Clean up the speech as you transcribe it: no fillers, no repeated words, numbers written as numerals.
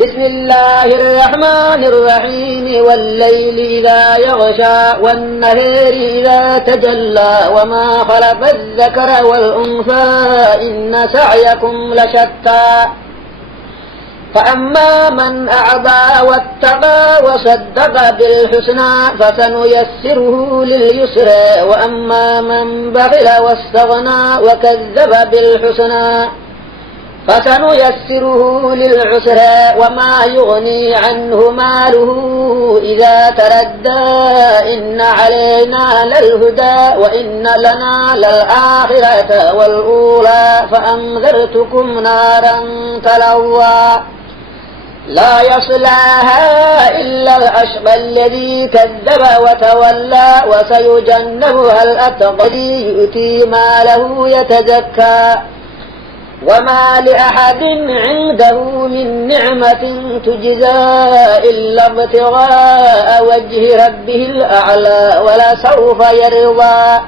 بسم الله الرحمن الرحيم والليل إذا يغشى والنهار إذا تجلى وما خلق الذكر والأنثى إن سعيكم لشتى فأما من أعطى واتقى وصدق بالحسنى فسنيسره لليسرى وأما من بخل واستغنى وكذب بالحسنى فسنيسره للعسرى وما يغني عنه ماله إذا تردى إن علينا للهدى وإن لنا للآخرة والأولى فأنذرتكم نارا تلظى لا يصلاها إلا الأشقى الذي كذب وتولى وسيجنبها الأتقى الذي يؤتي ماله يتزكى وما لأحد عنده من نعمة تجزى إلا ابتغاء وجه ربه الأعلى ولسوف يرضى